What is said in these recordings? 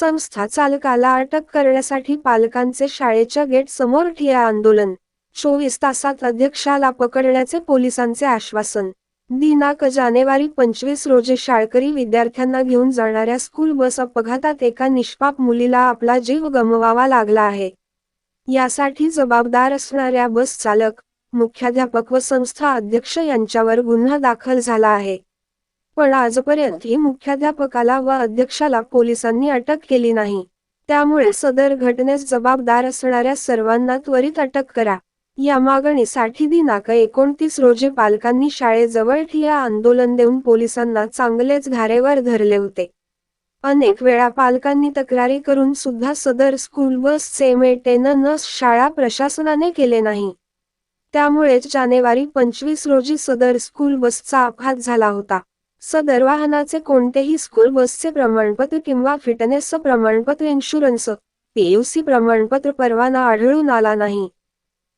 संस्था चालकाला अटक करण्यासाठी पालकांचे शाळेच्या गेट समोर ठिया आंदोलन. चोवीस तासात अध्यक्षाला पकडण्याचे पोलिसांचे आश्वासन. दिनांक जानेवारी पंचवीस रोजी शाळकरी विद्यार्थ्यांना घेऊन जाणाऱ्या स्कूल बस अपघातात एका निष्पाप मुलीला आपला जीव गमवावा लागला आहे. यासाठी जबाबदार असणाऱ्या बस चालक मुख्याध्यापक व संस्था अध्यक्ष यांच्यावर गुन्हा दाखल झाला आहे. पण आजपर्यंत ही मुख्याध्यापकाला व अध्यक्षाला पोलिसांनी अटक केली नाही. त्यामुळे सदर घटनेस जबाबदार असणाऱ्या सर्वांना त्वरित अटक करा. या मागणीसाठी दिनांक एकोणतीस रोजी पालकांनी शाळेजवळ ठिया आंदोलन देऊन पोलिसांना चांगलेच घारेवर धरले होते. अनेक वेळा पालकांनी तक्रारी करून सुद्धा सदर स्कूल बसचे मेंटेनन्स शाळा प्रशासनाने केले नाही. त्यामुळेच जानेवारी पंचवीस रोजी सदर स्कूल बसचा अपघात झाला होता. सदर वाहनाचे कोणतेही स्कूल बसचे प्रमाणपत्र किंवा फिटनेसचं प्रमाणपत्र इन्शुरन्स पीयूसी प्रमाणपत्र परवाना आढळून आला नाही.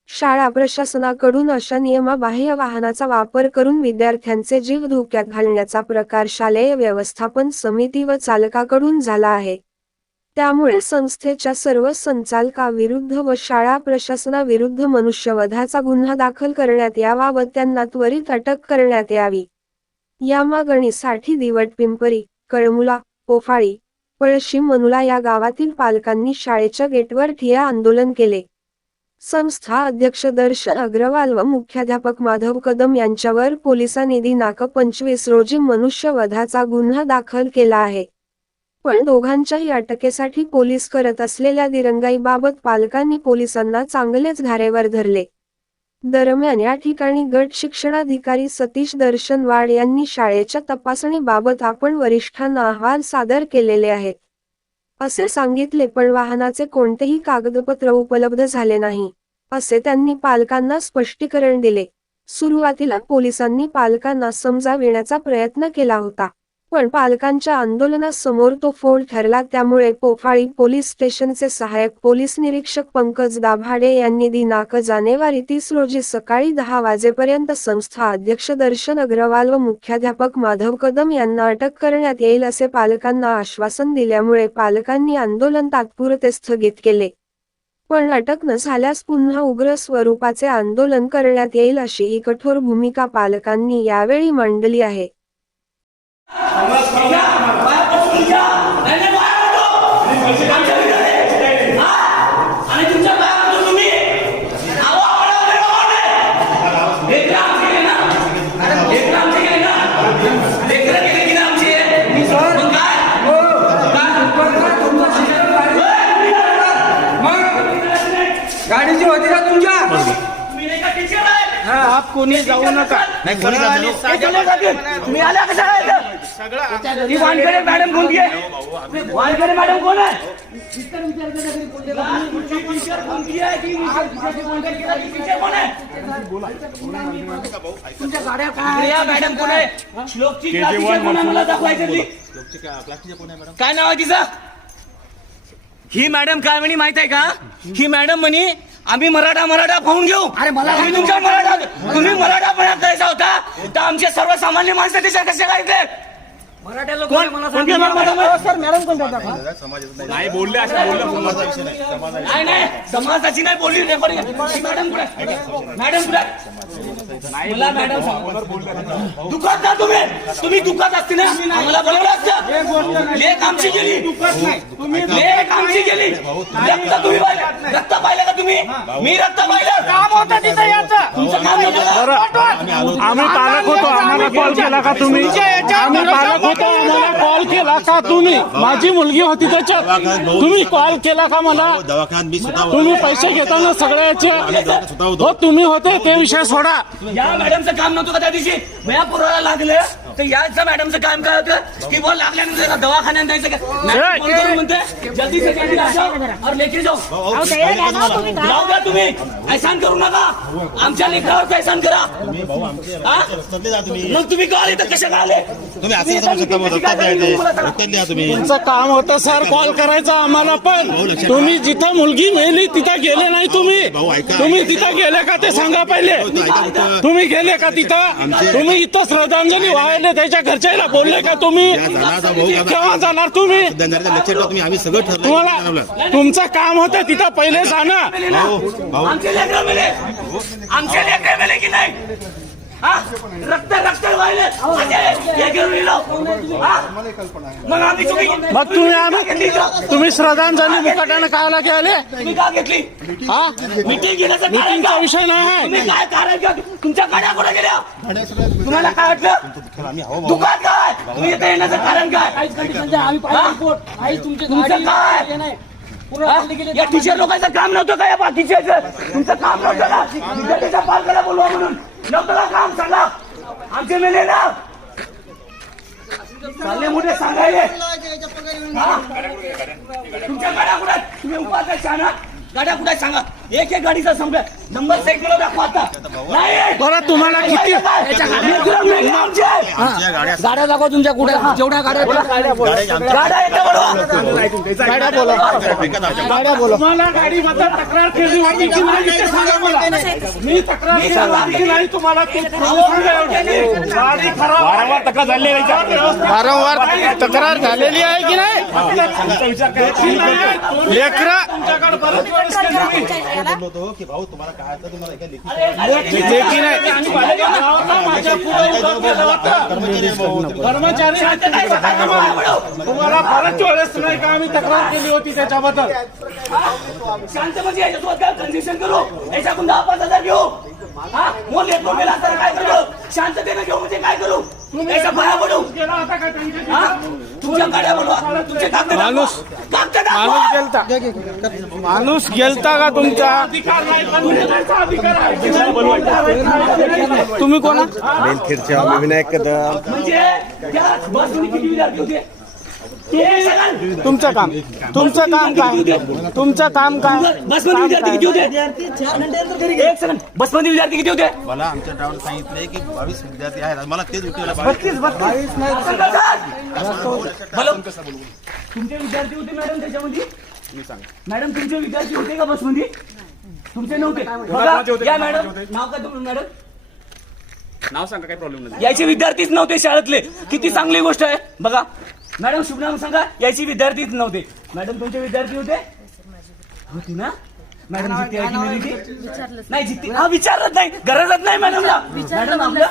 शाळा प्रशासनाकडून अशा नियमाबाह्य वाहनाचा वापर करून विद्यार्थ्यांचे जीव धोक्यात घालण्याचा प्रकार शालेय व्यवस्थापन समिती व चालकाकडून झाला आहे. त्यामुळे संस्थेच्या सर्व संचालकाविरुद्ध व शाळा प्रशासनाविरुद्ध मनुष्यवधाचा गुन्हा दाखल करण्यात यावा व त्यांना त्वरित अटक करण्यात यावी. या मागणीसाठी दिवट पिंपरी कळमुला पोफाळी पळशी मनुला या गावातील पालकांनी शाळेच्या गेटवर ठिया आंदोलन केले. संस्था अध्यक्ष दर्शन अग्रवाल व मुख्याध्यापक माधव कदम यांच्यावर पोलिसांनी दिनांक पंचवीस रोजी मनुष्यवधाचा गुन्हा दाखल केला आहे. पण दोघांच्याही अटकेसाठी पोलीस करत असलेल्या दिरंगाईबाबत पालकांनी पोलिसांना चांगलेच घारेवर धरले. दरम्यान या ठिकाणी गट शिक्षणाधिकारी सतीश दर्शनवाड यांनी शाळेच्या तपासणीबाबत आपण वरिष्ठांना अहवाल सादर केलेले आहेत. असे सांगितले पण वाहनाचे कोणतेही कागदपत्र उपलब्ध झाले नाही असे त्यांनी पालकांना स्पष्टीकरण दिले. सुरुवातीला पोलिसांनी पालकांना समजाविण्याचा प्रयत्न केला होता. पण पालकांच्या आंदोलनासमोर तो फोड ठरला. त्यामुळे पोफाळी पोलीस स्टेशनचे सहाय्यक पोलीस निरीक्षक पंकज दाभाडे यांनी दिनांक जानेवारी तीस रोजी सकाळी दहा वाजेपर्यंत संस्था अध्यक्ष दर्शन अग्रवाल व मुख्याध्यापक माधव कदम यांना अटक करण्यात येईल असे पालकांना आश्वासन दिल्यामुळे पालकांनी आंदोलन तात्पुरते स्थगित केले. पण अटक न झाल्यास पुन्हा उग्र स्वरूपाचे आंदोलन करण्यात येईल अशी ही कठोर भूमिका पालकांनी यावेळी मांडली आहे. गाडीची होती का तुमच्या? नाही आहे? आप कोणी जाऊ नका. हे कोणी जातील? तुम्ही आल्या कशा काय ही वानखेडे मॅडम कोणती आहे? वानखेडे मॅडम कोण आहे? टीचर कोणती आहे? ती टीचर कोण आहे? तुमच्या गाड्या काय या मॅडम कोण आहे? श्लोकची क्लास टीचर कोण आहे मला दाखवायची ती. काय नाव आहे तिचं? ही मॅडम काय म्हणे माहीत आहे का? ही मॅडम म्हणे आम्ही मराठा मराठा पाहून घेऊ. अरे मला तुम्ही तुमच्या मराठा तुम्ही मराठा पण करायचा होता. तर आमचे सर्वसामान्य माणसं त्याच्या कसे काय मॅडम आहे? नाही बोलले अशा बोलले बोलण्याचा विषय नाही. समाज आहे. नाही नाही समाजाची नाही बोलली रेकॉर्डिंग मॅडम कुठे मॅडम कुठे मला मॅडम सांगा. दुखात ना तुम्ही? तुम्ही दुखात असते ना? आम्हाला बोलवलं असतं. लेख आमची गेली. लेख आमची गेली. रक्त तुम्ही पाहिलं. रक्त पाहिलं का तुम्ही? मी रक्त पाहिलं. काम होतं तिथं याचं. तुमचं काम? आम्ही पालक होतो. आम्हाला कॉल केला का तुम्ही? आम्ही पालक होतो. आम्हाला कॉल केला का तुम्ही? माझी मुलगी होती त्याच्यात. तुम्ही कॉल केला का मला. तुम्ही पैसे घेताना सगळ्याचे. हो तुम्ही होते ते विषय सोडा. या मॅडमचं काम नव्हतं का त्या दिवशी? मया पुरवायला लागले? तर याच्या मॅडमचं काम काय होतं? की बोल लागल्यानंतर का दवाखान्यात जायचं का? फोन करून म्हणते जल्दी से जल्दी आ जाओ और लेके जाओ. जाऊ द्या तुम्ही. ऐसान करू नका. आमच्या लेकरावर ऐसान करा. तुम्ही हा? रस्त्यातले जा तुम्ही मग तुम्ही कॉल इथं कशा आले? तुम्ही असं शकता मग रस्त्यात यायचे रस्त्यातले या तुम्ही. तुमचं काम होतं सर कॉल करायचा आम्हाला पण. तुम्ही जिथं मुलगी मेली तिथं गेले नाही तुम्ही. भाऊ, ऐका. तुम्ही तिथं गेले का ते सांगा पहिले. ऐका. तुम्ही गेले का तिथं? तुम्ही इथं श्रद्धांजली व्हायला त्याच्या घरच्याला बोलले का तुम्ही? या जणाचा भाऊ का- केव्हा जाणार तुम्ही? धंद्याच्या लक्षात ठेवा तुम्ही. आम्ही सगळं ठरलं तुम्हाला तुमचं काम होतं तिथं पहिले जाणं? भाऊ, भाऊ. आमचे लेकरं मेले. आमचे लेकरं मेले की नाही? रक्त रक्त व्हायले अरे, हे घेऊन गेलो. हा? मग आम्ही तुम्ही का आम्ही? तुम्ही श्रद्धांजली मुकाट्यानं कायला गेले तुम्ही का घेतली हा मिटिंग घेण्याचं कारण मिटिंगचा काय? विषय नाही आहे. तुम्ही काय कारण का तुमच्या गाड्या कुठे गेल्या तुम्हाला काय वाटलं आम्ही. दुकान काय तुम्ही इथं येण्याचं कारण काय तुमचं काय हा? या टीचर लोकांचं काम नव्हतं का या बाकीचे तुमचं काम नव्हतं का विद्यार्थ्याच्या पालकाला बोलवा म्हणून. नव्हतं का काम सांगा आमचे मेले ना. चालले मोठे सांगायले. हा? तुमच्या गाड्या कुठे आहेत? तुम्ही उपाध्यक्ष आहे ना गाड्या कुठे आहेत सांगा. एक एक गाडीचा संपला नंबर सेट मला दाखवा आता. नाही. बरं तुम्हाला किती. आमच्या गाड्या गाड्या दाखवा तुमच्या कुठे जेवढ्या गाड्या गाड्या आमच्या गाड्या येते बरोबर गाड्या बोला गाड्या बोला तुम्हाला गाडीबद्दल तक्रार केली होती की नाही सांगा मला मी तक्रार केली की नाही तुम्हाला ते सांगा एवढं. गाडी खराब वारंवार तक्रार झालेली वारंवार तक्रार झालेली आहे की नाही लेकरा तुमच्याकडे बरंच वेळेस केली मी. बोललो होतो की भाऊ तुम्हाला काय तुम्हाला एका लेखी नाही माझ्या पुढे. कर्मचारी आहे भाऊ. कर्मचारी तुम्हाला बऱ्याच वेळेस नाही का आम्ही तक्रार केली होती त्याच्याबद्दल? शांत म्हणजे याच्यासोबत काय कन्सेशन करू. याच्याकडून दहा पाच हजार घेऊ. हा? मोल येतो मेला तर काय करू? शांततेनं घेऊ म्हणजे काय करू? याच्या पाया पडू. गेला होता का त्यांच्या तुमच्या गाड्या बनवा तुमचे माणूस- माणूस गेलता. माणूस गेलता का तुमचा? अधिकार नाही पण बोलण्याचा अधिकार आहे की नाही? तुम्ही कोणा बेलखेडच्या विनायक कदम तुमचं काम. तुमचं काम काय? तुमचं काम काय? बसमध्ये विद्यार्थी किती होते? एक सेकंड बसमध्ये विद्यार्थी किती होते? मला आमच्या ड्रायव्हर सांगितलंय की बावीस विद्यार्थी आहेत. मला तेच उठवलं बोलो. तुमचे विद्यार्थी होते मॅडम त्याच्यामध्ये? मॅडम तुमचे विद्यार्थी होते का बसमध्ये? तुमचे नव्हते. बघा. या मॅडम नाव काय तुमचं मॅडम नाव सांगा काही प्रॉब्लेम नाही. याचे विद्यार्थीच नव्हते शाळेतले. किती चांगली गोष्ट आहे. बघा. मॅडम शुभ नाम सांगा. याची विद्यार्थीच नव्हते. मॅडम तुमचे विद्यार्थी होते? होती ना? मॅडम जिथे आहे की नाही तिथे? नाही जिथे हा विचारत नाही. गरजच नाही मॅडमला. मॅडम आपल्या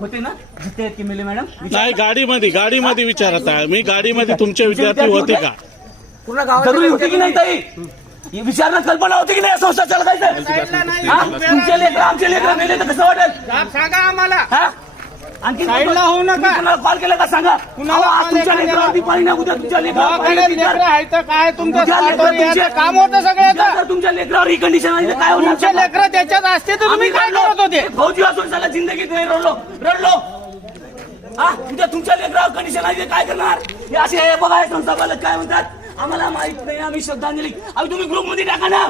होते ना? जिथे आहेत की मेले मॅडम नाही गाडीमध्ये गाडीमध्ये विचारत आहे. मी गाडीमध्ये तुमचे विद्यार्थी होते का पूर्ण जरुरी होती की नाही ताई? ही विचारणा कल्पना होती की नाही? या संस्था चालकायचं हा? तुमचे लेकर आमचे लेकर मेले तर कसं वाटेल? सांगा आम्हाला. हा? आणखी साईडला होऊ नका. कुणाला कॉल केला का सांगा? कुणाला अहो, आज call तुमच्या केला? लेकरावरती परिणाम उद्या तुमच्या लेकरावर दवाखान्यात परिणाम लेकरं उद्या आहे तर काय? तुमचं लेकरं साठवण तुमचे- याचं काम होतं उद्या सगळ्याचं जर तुमच्या लेकरावर ही कंडिशन तर काय होणार? तुमचे लेकरं त्याच्यात असते तर तुम्ही काय करत होते? एक फौजी असून साला जिंदगीत नाही रडलो. रडलो. हा उद्या तुमच्या लेकरावर कंडिशन ते काय करणार? हे असे हे बघा हे संस्था पालक काय म्हणतात? आम्हाला माहीत नाही आम्ही श्रद्धांजली. अहो तुम्ही ग्रुपमध्ये टाका ना.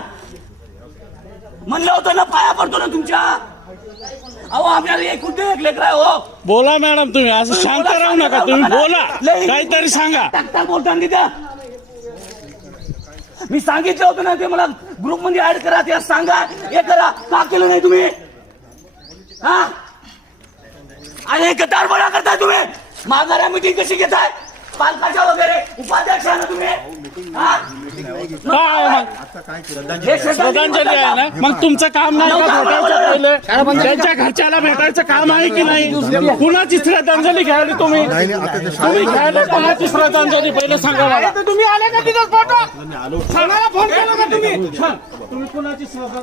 म्हणलं होतं ना पाया पडतो ना तुमच्या. अहो आपल्याला एक कुठे एक लेकर आहे हो. बोला मॅडम तुम्ही असं शांत राहू नका तुम्ही बोला. काहीतरी सांगा. टाकटा बोलताना तिथं. मी सांगितलं होतं ना ते मला ग्रुपमध्ये ऍड करा ते सांगा. हे करा. का केलं नाही तुम्ही? हा? अरे कतारपणा करताय तुम्ही. माघाऱ्या मिटिंग कशी घेताय? पालकाच्या वगैरे उपाध्यक्ष आहे ना तुम्ही हा? काय मग? हे श्रद्धांजली आहे ना? मग तुमचं काम नाही का भेटायचं पहिले? त्यांच्या घरच्याला भेटायचं काम आहे की नाही? कुणाची श्रद्धांजली घ्यायला तुम्ही? तुम्ही घ्यायला कोणाची श्रद्धांजली पहिले सांगा मला. तुम्ही आले का तिथं फोटो? सांगायला फोन केला का तुम्ही? तुम्ही कुणाची श्रद्धांजली